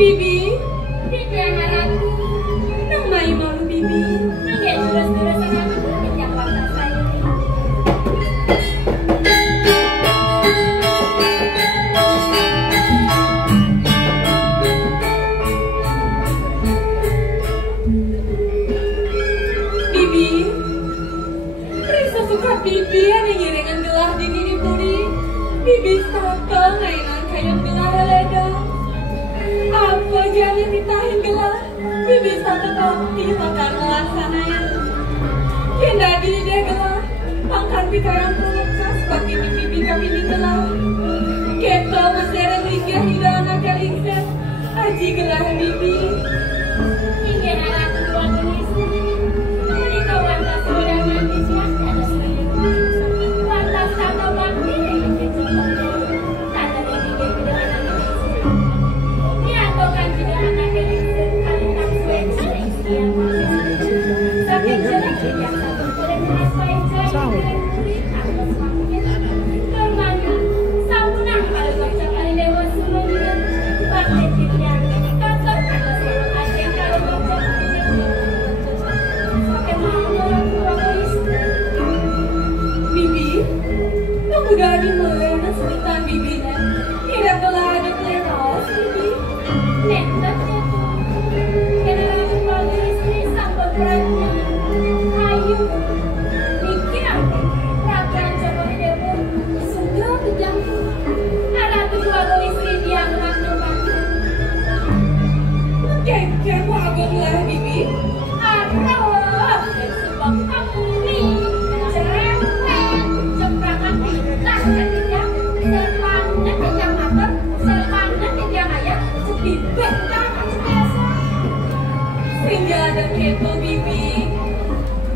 Bibi, tidak aku. Nang mai malu Bibi. Nggak terus-terus sama aku yang waktu saya. Bibi, Risa suka Bibi yang ngiringan gelah di diri puri. Bibi satu mainan kayak gelah ledang. Apa jangan ditahin gelah, Bibi satu kopi makan melaksanain. Kena di dia gelah, makan pikarang pelekas bagi Bibi kami di gelah. Keto meserang liga hingga anak kalingset, aji gelah Bibi. Hingga anak kedua polisi, mereka wantas sudah mati suasana ada sudah. Wantas sama bakti yang kecil.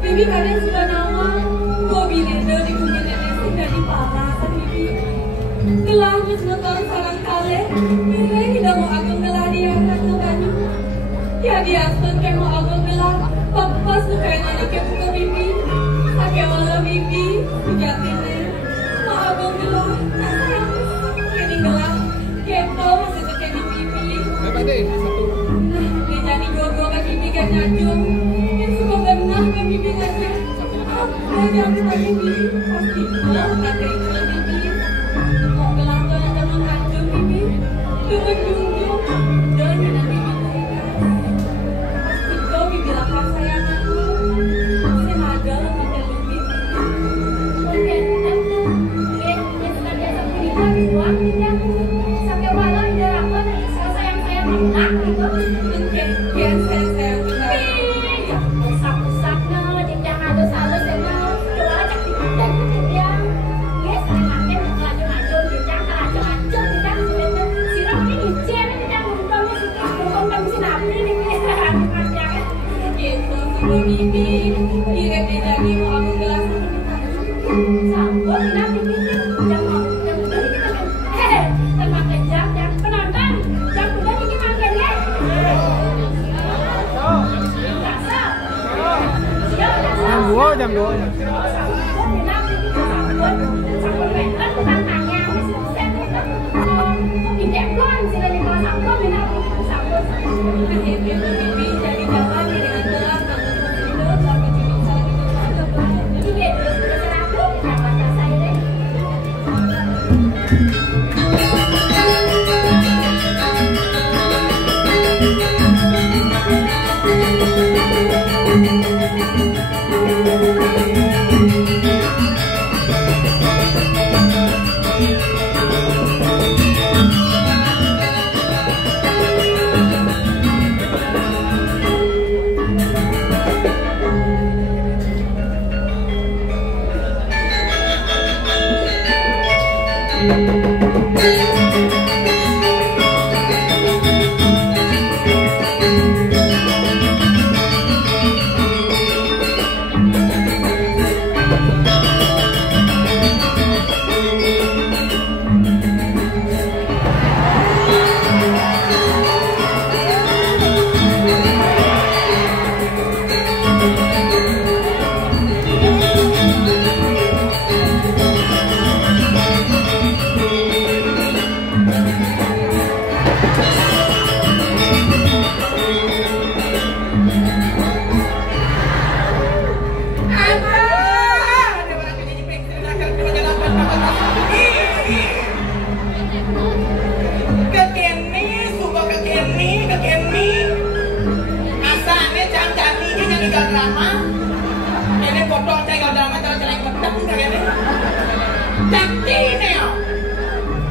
Bibi kalian sudah nama, Bobi Lindo di bumi nenek sudah dipalasan Bibi. Gelah nonton sarang kalian, nilai tidak mau agung gelah di atas banyu. Ya diasun kayak mau agung gelah, papa suka yang anak yang buka Bibi. Pakai wala Bibi, sejatinya mau agung gelah, sayang kini gelah, kepo masih suka di Bibi. Apa deh satu? Dia jadi gogo ke Bibi kan nyajung. Bibi aja, apa yang tadi Bibi pasti mau kata itu Bibi. Mau gelar tuh yang jangan hancur Bibi, dengan junjung dan dengan Bibi terikat. Pasti kau Bibi lapar sayang aku, senada lah kata Bibi. Oke, tentu, ya sudah biasa berikan uang tidak, sampai walau tidak aku sayang enak gitu. Oke, ya sayang Bibi, ingat dia lagi mau aku gelas sambut, nanti Bibi jam udah kita kan termakan jam penonton jam udah kita makan ya jam 2 nanti kita sambut rentan tantangannya tidak pun sila di kelas sambut Bibi jadi jalan dengan gelas Thank you.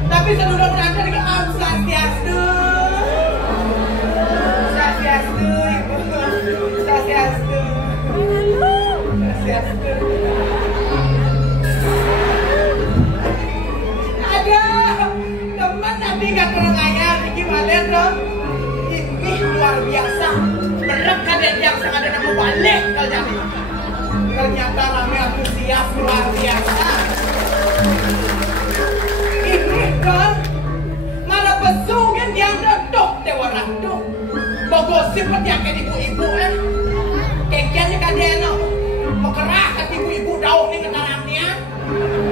Tapi seluruh berada di alam Swastiastu. Swastiastu, Ibu. Swastiastu. Swastiastu. Ada teman tadi gak kurang ajar, gimana dong? Ini luar biasa. Berat kadet yang sangat ada nama balik kalau jadi. Ternyata ramai antusias luar biasa. Ini kan malah pesungan yang duduk dewa ratu. Bogosip yang kayak ibu-ibu kekiannya kan dia no. Mekerahkan ibu-ibu daun ini ketarangnya.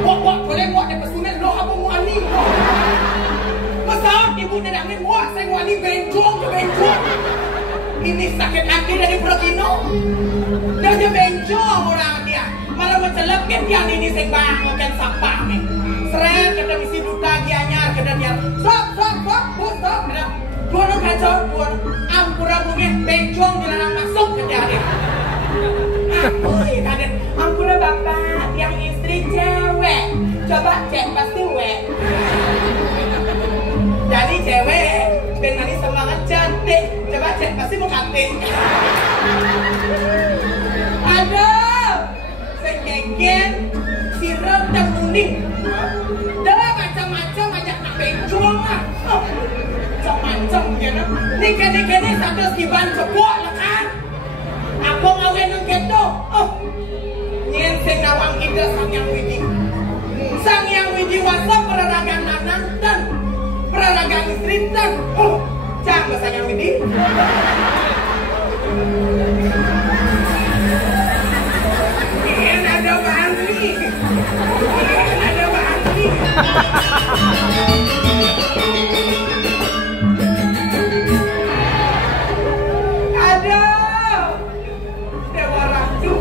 Wak boleh buat di pesungan lo apa mau ani? Masalah ibu nedangin wak saya mau ani benjong ke benjong. Ini sakit hati dari Progino. Dan dia benjong orang dia. Malah mencelapkan yang ini sebang kan sapang nih. Seret kada misi duta gianyar kada dia. Stop, stop. Dua orang kacau, dua ampura bunga benjong dilarang masuk ke dia. Wih, kada ampura bapak yang istri cewek. Coba cek pasti wek. Jadi cewek dengan semangat cantik. Coba cek pasti mau kating. Aduh, sekeken sirup dan kuning. Dah macam-macam ajak nak benjong lah. Macam-macam gitu. Nikah-nikah ni satu siban sebuah lah kan. Apa ngawin yang gitu? Nyen sing nawang kita sang yang widi. Sang yang widi wasa peraragan nanantan. Peraragan istritan. Jangan bahasa yang widi. Nyen ada bani. Ada bani. Aduh, Dewa Ratu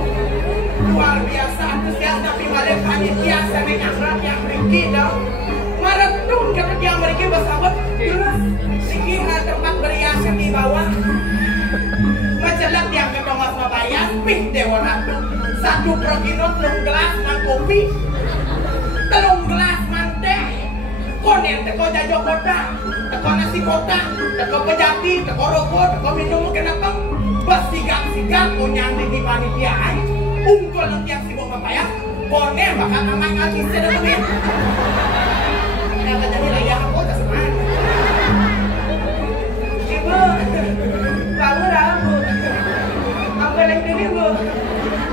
luar biasa antusias tapi malah panitia sama yang rap yang meriki dong. Maratun kata dia meriki bersahabat terus siki tempat beriasan di bawah. Majalah yang ketemu sama bayar pih Dewa Ratu satu Progino telung gelas man kopi telung gelas man teh konen teko jajo kota teko nasi kota teko pejati teko rokok teko minum kenapa pas sigap punya di panitia ungkol yang sibuk papaya konen bakal namanya lagi sedemikian yang jadi lagi aku tak semangat ibu bangun rabu apa lagi ini bu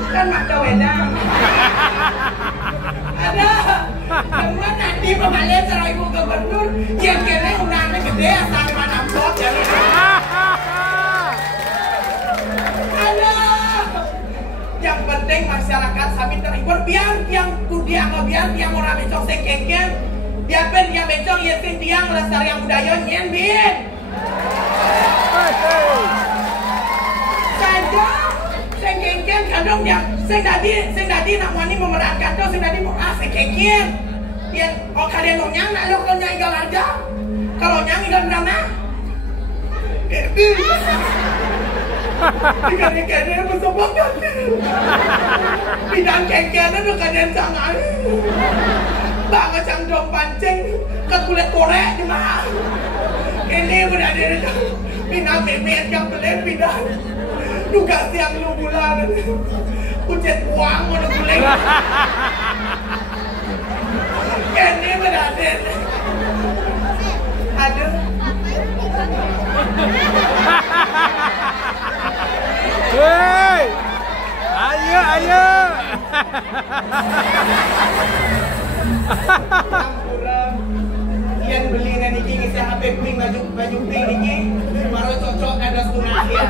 kan mak wedang ada teman nanti pemalian serai ibu gubernur yang kira undangannya gede asal mana amplop jadi ada yang penting masyarakat kami terhibur biar yang kudiang biar yang orang bencong sekengken biar pen yang bencong yesin tiang lesar yang budaya nyen bin saja sekengken kadang yang sing dadi nak wani memerankan tu sing dadi mau sekengken biar kalian mau nyang nak lo kalau nyang igal aja kalau nyang igal mana Ikan-ikannya besar banget. Bidang kengkennya tuh kalian sangat. Banget cangdong pancing ke kulit korek di mana. Ini benar itu. Bidang bebek yang beli bidang. Juga siang lu bulan. Kucet uang mau kulit. Ini benar Raden. Aduh. Hei, ayo, ayo. Campuran. Ian beli nanti kini saya HP pink baju pink ini, baru cocok ada sunahnya.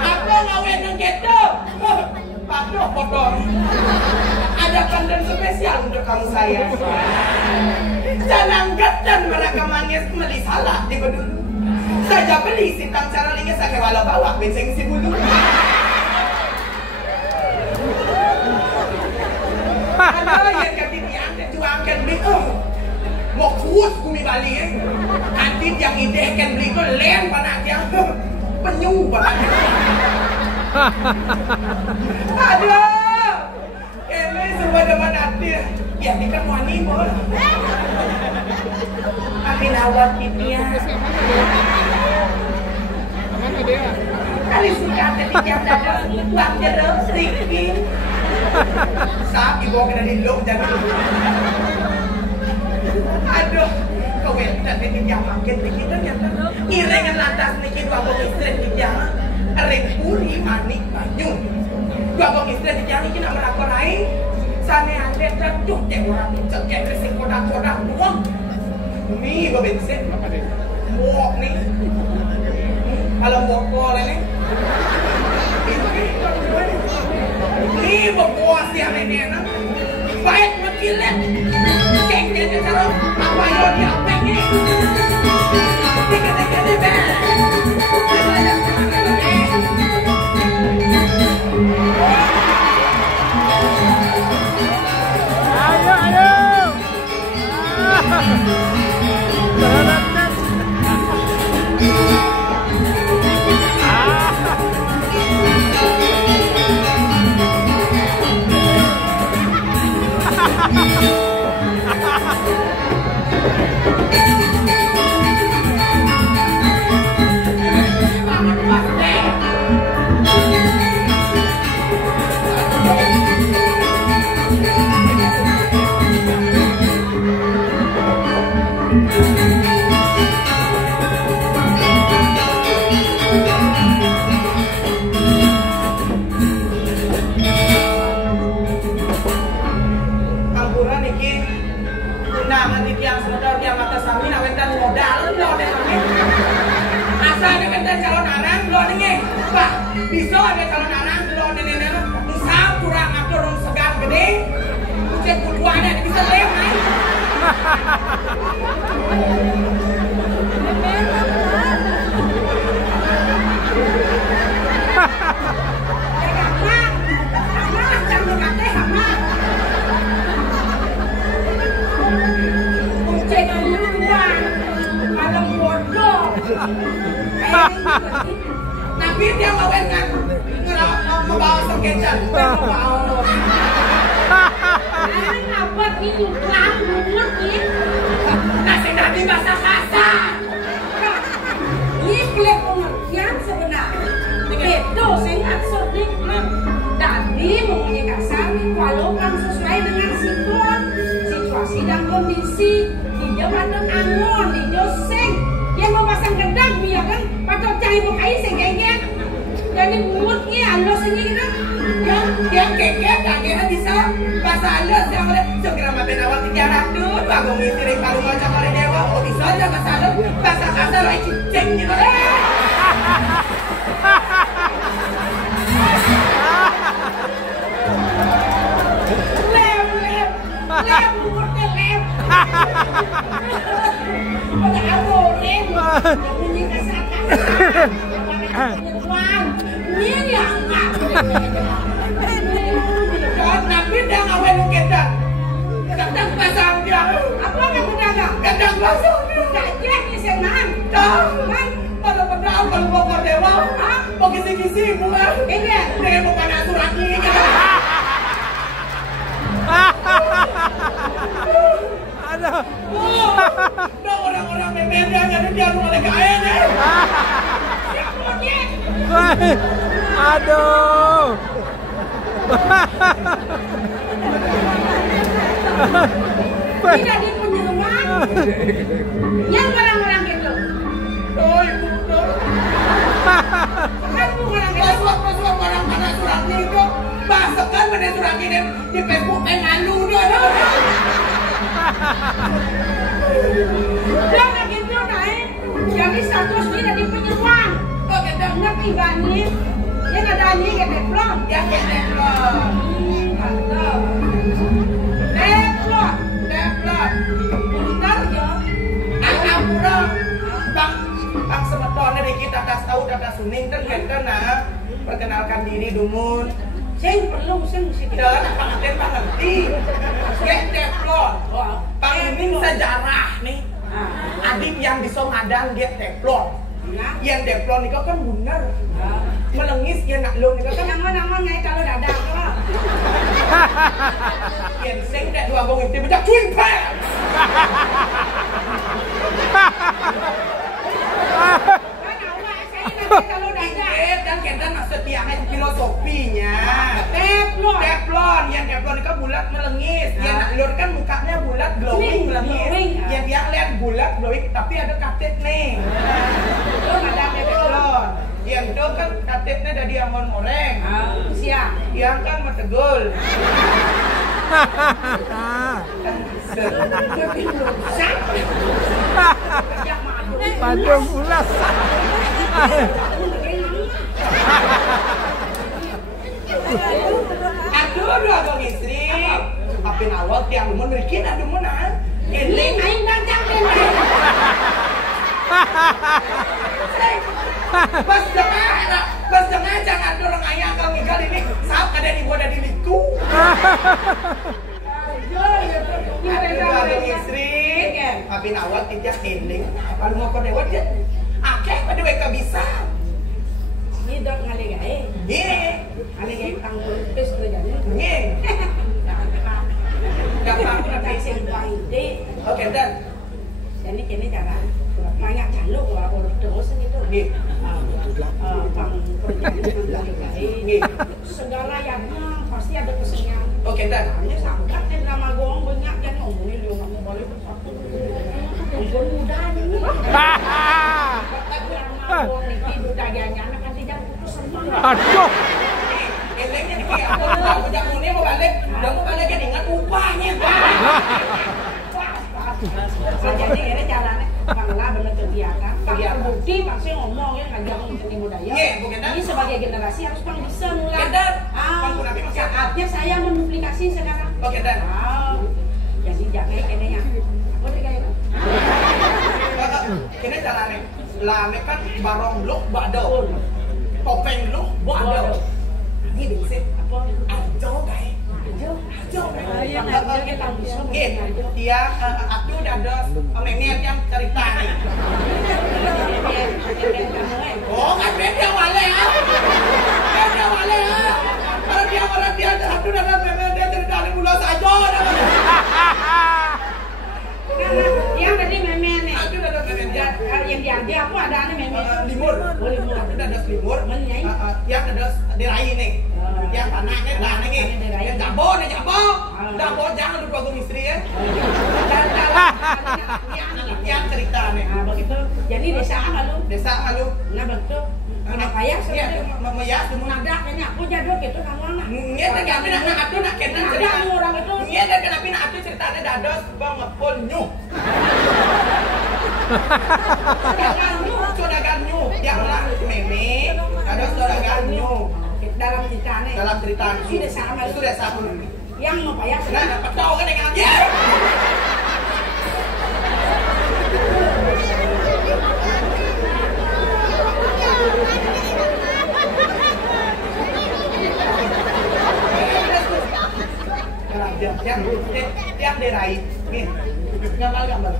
Apa ngawin yang gitu? Aduh, potong. Ada konten spesial untuk kamu saya. Jangan dan mereka manis beli salah di bedul. Saja beli sintang cara lingis saya walau bawa bensin si bulu. Ada yang ketidian juangkan beli mau kuat bumi Bali kantin yang ide kan beli itu lem panasnya penyu banget. Aduh, ini semua depan hati ya ini kan wani bol. Amin awal kipnya. Kali suka tadi jam dadah uang dadah sedikit. Saat ibu kena diluk jangan. Aduh, kau benar tadi jam makin dikit ternyata. Irengan lantas dikit dua bong istri di jam. Repuri manik banyu. Dua bong istri di jam ini nak melakor lain. Sana ada terjuk dek orang cekek resik kodak-kodak buang. Ini berbensin. Muak nih. Kalau bokol ini. Ini berpuas yang ini nak. Baik berkilat. Cek cara apa yang dia pengen. Tiga-tiga di bed. Ayo, ayo. Bisa ada calon anak lo nenek misal kurang aku orang segar gede ujian kuduannya bisa lem kan Nabi dia ngawin kan membawa sekecan membawa apa ini kelam mulut ini nasi nabi bahasa kasar ini pelik pengertian sebenarnya itu saya maksudnya tadi mempunyai kasar walaupun sesuai dengan situasi dan kondisi dia patut angon dia seng dia mau pasang gedang biar kan patut cari bukai sengkengnya jadi mulutnya halus sendiri kan yang keket akhirnya bisa bahasa halus yang oleh segera mampir awal 300 bangun istri kalau macam oleh dewa oh bisa aja bahasa halus bahasa kasar lagi cicing gitu lem mulutnya lem ada apa lem punya kasar ini yang enggak Nabi dia ngawin kita kadang pasang dia apa yang pedagang kadang pasang dia gajah di senang kan pada pedang kalau pokok dewa mau kisi-kisi bukan ini dia mau pada surat ini Ada. Udah orang-orang member dia mulai kaya deh Aduh. tidak dipunyai Yang orang-orang gitu. Oh, ibu tuh. Kan orang gitu. Pas orang mana surat itu, masukkan pada surat ini di Facebook malu doh. Dia nggak gitu naik. Jadi status dia dari penyewan. Oh, kita Nggak pinggangnya. Dia nggak ada nih kayak deplon. ya kita belum. Deplon. Deplon. Bentar ya. Ampura. Bang semeton dari kita tas tahu data suning kan kita nah perkenalkan diri dumun. Sing perlu sing mesti Dan apa ngerti. Get Teflon. Oh, Panggung sejarah nih. Adik yang bisa ngadang get Teflon. Yang Teflon itu kan bener. Melengis ya nak lo nih kan. Nama-nama ngai kalau dadak lah. Yang sing dek dua bong itu becak cuing pe. Kalau dadak. Dan kita maksud tiangnya filosofinya. Teflon. Teflon, yang Teflon itu bulat melengis. Yang nak lur kan mukanya bulat glowing melengis. Yang tiang lihat bulat glowing tapi ada katet nih. Itu ada Teflon. Yang itu kan katetnya dari amun goreng. siang. Yang kan metegul. Padu bulas. Aduh, abang istri. Apin awal tiang dumun bikin aduh mana? Ini main dancang deh. Pas jangan jangan dorong ayah kalau ngigal ini saat ada di boda di liku. Aduh, abang istri. Apin awal tidak ending. Kalau mau kau lewat ya, akeh pada mereka bisa. Ini dok ngali gay. Iya. Ngali gay tanggul pes kerjanya. Iya. Gampang Tapi sing itu. Oke, dan Jadi kini cara banyak jaluk lah urut terus gitu. nih, Bang nih. segala yang pasti ada pesennya. Oke, dan Hanya sangkat dan nama gong banyak yang ngomongin lu nggak mau balik bersatu. Ngomong muda ini. Nama gong ini duda janya anak kan tidak putus senang. Aduh. Elengnya nih, aku udah punya punya mau balik, udah mau balik kan ingat upahnya. Jadi ini caranya bangla benar kegiatan. Kalau bukti pasti ngomong ya ngajak seni budaya. Iya, bukan. Ini sebagai generasi harus bang bisa mulai. Kedar. Saatnya saya mempublikasi sekarang. Oke, dan Jadi jangan kene ya. Apa sih kayak ini caranya. Lame kan barong look bado, topeng look bado. Ini bisa apa? ajo guys. Ajo. Yang ada kita bisa. Dia aku udah ada memet yang cerita nih. Oh kan beda wale ya. Beda wale ya. Kalau dia aku udah ada memet dia cerita nih bulan saja. Yang tadi memen nih. Aku udah ada memet dia. Yang diambil aku ada ane memen. Limur. Aku udah ada limur. Menyai. Yang ada dirai nih. Yang tanahnya tanah nih. Yang jabon nih jabon. Jabon jangan lupa gue istri ya. Yang cerita nih. Nah begitu. Jadi desa malu. Desa malu. Nah betul. Kenapa ya? Iya, ya, Mau nadak ini aku jadul gitu kamu anak. Iya, tapi nak aku nak kena cerita. Ada orang itu. Iya, dan kenapa nak aku ceritanya dados bang ngepol nyuh. Sodagan nyuh, yang lah meme, dados sodagan nyuh. Dalam ceritanya. Dalam cerita Sudah sama. Sudah sama. Yang apa ya? Nah, dapat tahu kan dengan dia. Yang dirai, nih, gambar.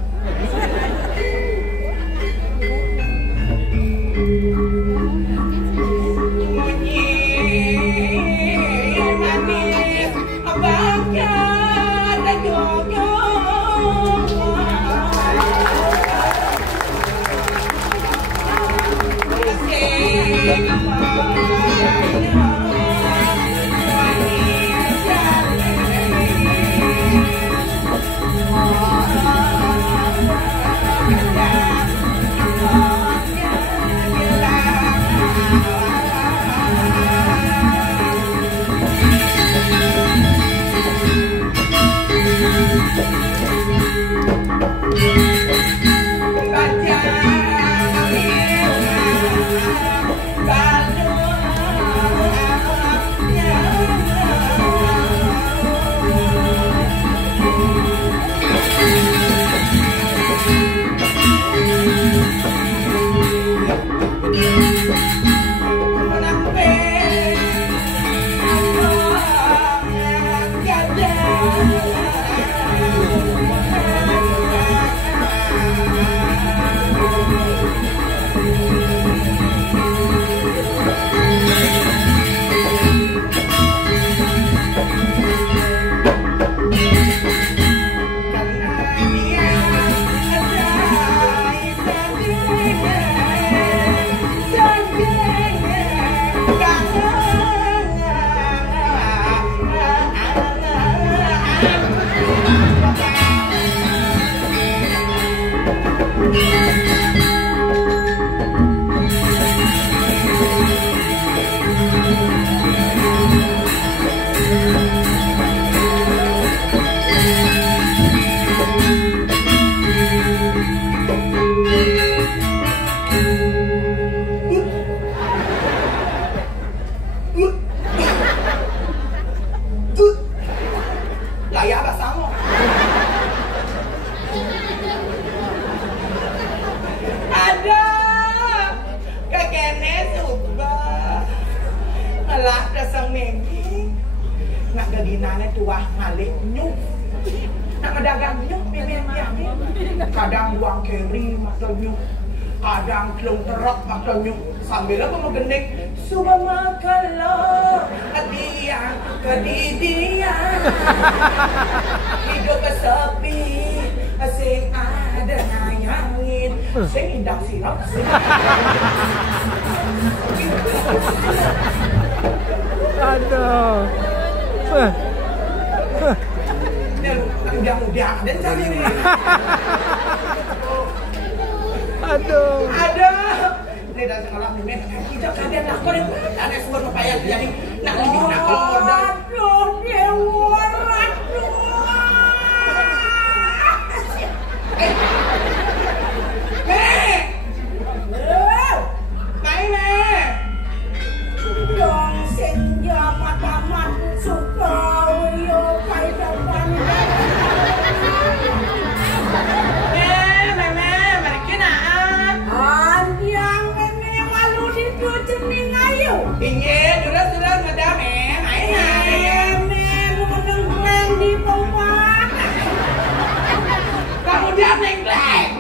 madagangnya memang kadang buang keri matanya, kadang kelung terok matanya, sambil apa menggenik suba makalo dia kedidian hidup sepi sing ada nayangin sing indah silap sing Aduh. Udah dan tadi nih. Aduh. Ada. Ini dari sekolah nih, kita kalian nak korek, ada semua payah jadi nak lihat nak keluar dan. Aduh, dewa, aduh. Dong senja matamat suka yo pai depan. Ingin, sudah, madam, Di pompa. kamu diam nengkleng.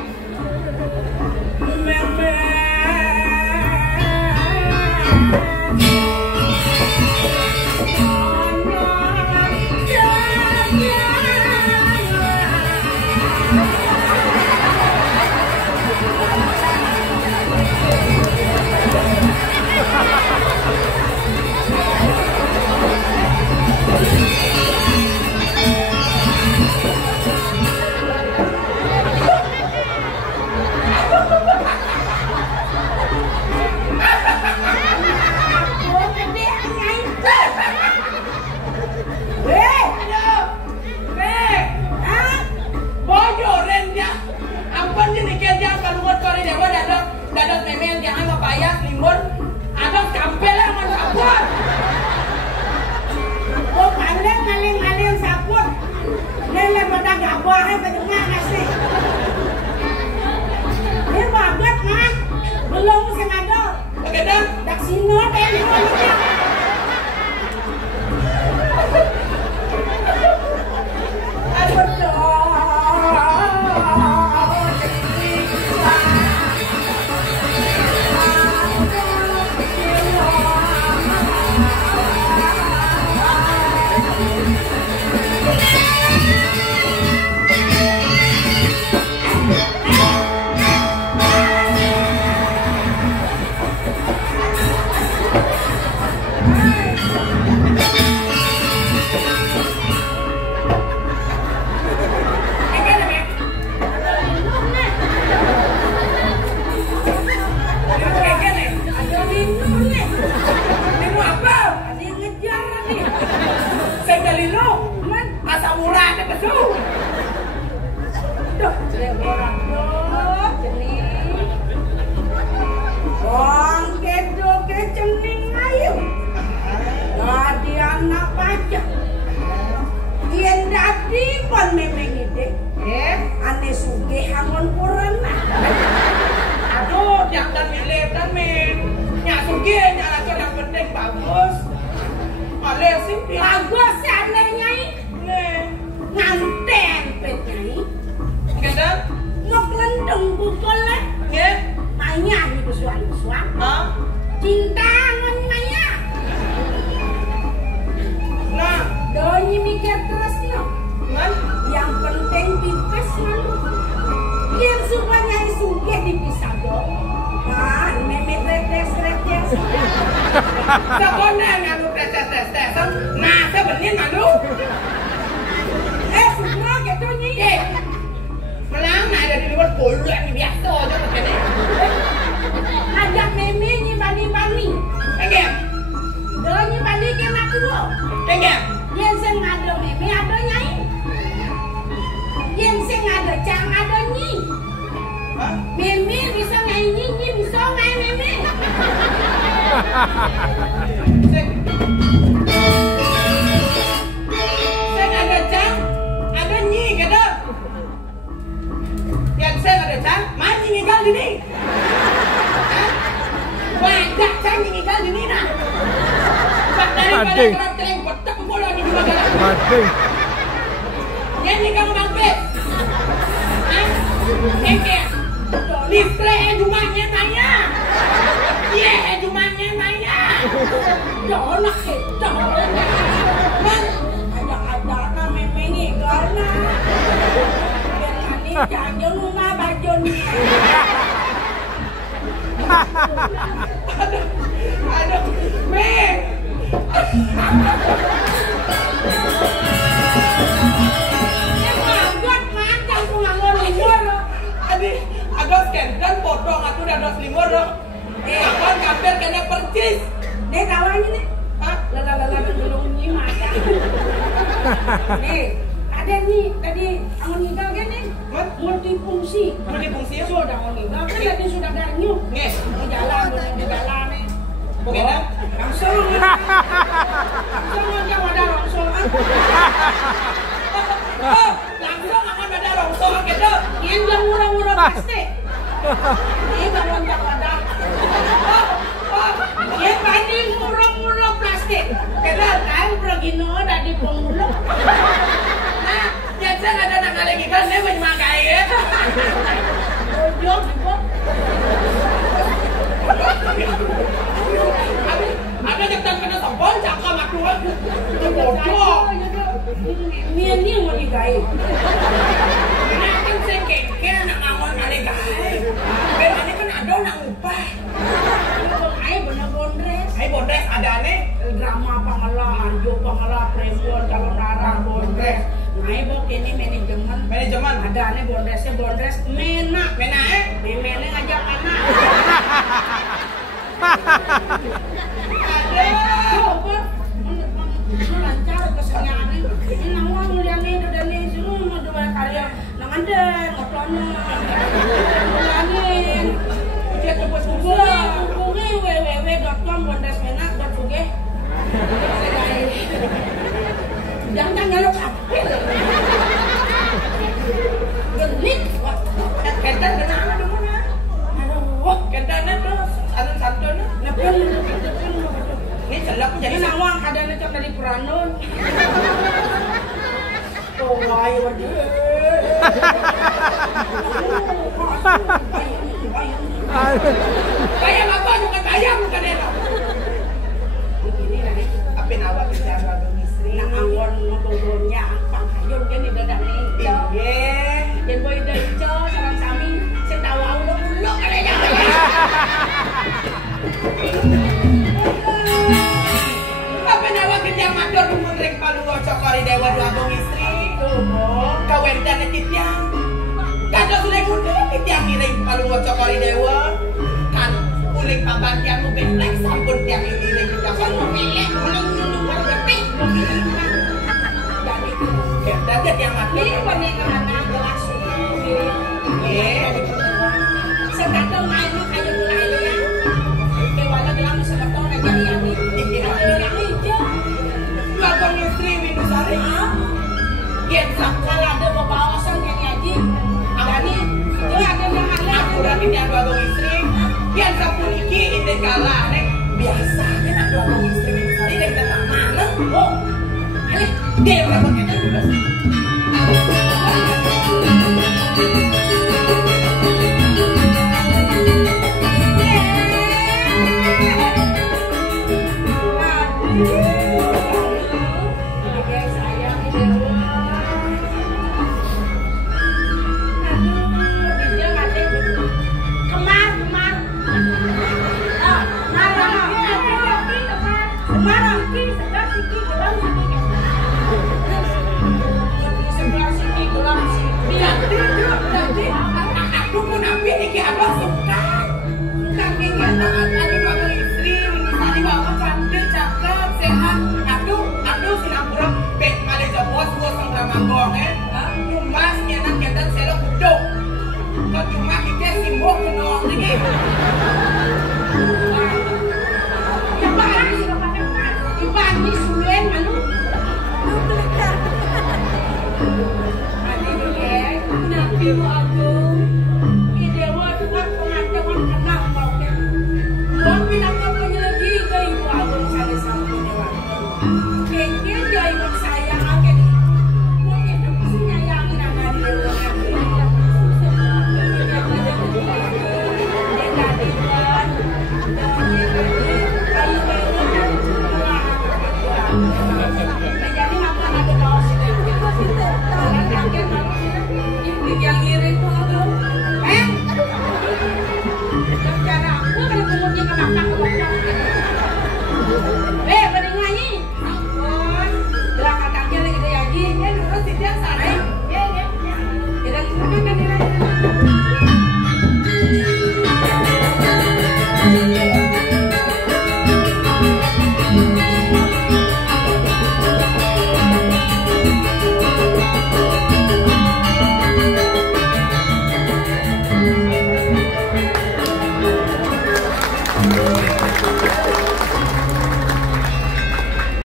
Dadat memang jangan papaya, limun, ada kampel lah man sabun. Oh, ngaling sabun. Lele pada gabah bagaimana ngasih. Ini bagat mah. Belum sengaja. Bagaimana? Dak sinot yang aduh, jangan milih dan men. Nyak sugi, nyak lacon yang penting bagus. Oleh sih bagus ada nyai. Nganten pet nyai. Kata? Ngok lendeng bukol lah. Ya. Maya ni bersuara-suara. Hah? Cinta ngan Maya. Nah, Doni mikir terus no. man. Yang penting pipes malu. Biar supaya suge dipisah dong. Kan, meme tes. Sekolah ngalu tes. Nah, sebenarnya malu. Segera gitu nyi. Melang nah dari luar bulan biasa aja begini. Ajak meme nyi bani-bani. Enggak. Doni bani ke aku lo. Enggak. Yang sing ada meme ada nyai. Yang sing ada cang ada nyi. Hah? Meme bisa ngai nyi bisa ngai meme. Saya ada cang, ada nyi kata. Yang saya ada cang, mati ngikal di sini. Wajah cang ngikal di sini nah. Daripada kerap tereng petak bola di juga galak. Mati. Yang ni kamu bangkit. Jangan rumah bajon. Aduh, Mi. Ados kendan potong aku udah dos limur dong. Kapan kabar kena percis? Nih kawannya nih. Hah? Lala belum nyimak. Nih, ada nih tadi angin tinggal kan nih. Multifungsi. Multifungsi ya? Sudah meninggal kan tadi sudah ganyuk. Nih, Di jalan nih. Bagaimana? Langsung aja wadah langsung. Oh, langsung akan ada rongsong gitu. Yang jangan murah-murah plastik. Ini bangun wadah. Yang banding murah-murah plastik. Kita tahu pergino dari pemulung. Nah, jangan ada nak lagi kan dia menyemangai ya. Ojok juga. Ada jangan kena sombong cakap aku. Bodoh. Ini mau digait. Nah, kan saya kengkel nak ngawal kali gay. Ini kan ada nak upah. Ayo bener bondres. Hai bondres ada nih. Drama pangalah, harjo pangalah, premon, calon darah, bondres. Ayo bok ini manajemen. Manajemen Ada nih bondresnya bondres menak. Menae. Memene ngajak anak. Ada. Coba lancar kesenangan. Ini nama mulia nih udah nih semua mau dua kali. Nang ada ngotono. Mulangin. Dia tebus hubungi www.com/bondresmenak.org. Jangan nyalok apa. Genit. Kendan kenapa dulu na? Aduh. Kendanan tuh santun-santun. Nepun. Ini celak jadi Ini nawang kadang itu dari Puranon. Oh, why wadi. Bayang apa bukan bayang bukan itu. Ini lah nih. Apa nawa kita baru istri? Nak anggon ngobrolnya pang hayun kan di dadak nih. Iya. Dan boy dejo sareng sami sing tawa ulo-ulo kali ya. Apa nawa kita matur nuwun ring palungo cokori dewa dua abong istri. Kawendan titiang. Kado sudah kudu titiang ring palungo cokori dewa. Kan uling pabantian beblek sampun tiang ring kita kan memilih uling nyundu baru detik. Jadi Kendan tiang mati. ini pernikahan gelas Sekarang mainnya kayak mulai ya. Dewala bilang sekarang aja ya nih. Yang hijau. Abong istri Winusari. Yang sakal ada bawasan yang haji. Jadi itu ada yang ada. Aku udah pindah dua abong istri. Yang sapu iki inde kala nek biasa kan ada abong istri Winusari nek datang mana? Oh, alih. Dia berapa kita dulu? Aku pun ambil iki abang suka. Suka kegiatan ada dua istri, Winusari bawa cantik, cakep, sehat. Aduh sinapura bek kali jabos gua sang manggong cuma nyenak kegiatan selo kuduk. Kau cuma kita simbol kenong lagi. Ibani sulen anu. Nabi mu agung, di dewa Tuhan pengatakan kenal baunya. Buang pinaka penyelegi ke ibu agung sana sama dewa. Kengkir dia ibu sayang akan. Mungkin itu pasti nyayangin anak dewa. Jadi makan ada kaos ini. Yang iri Aduh.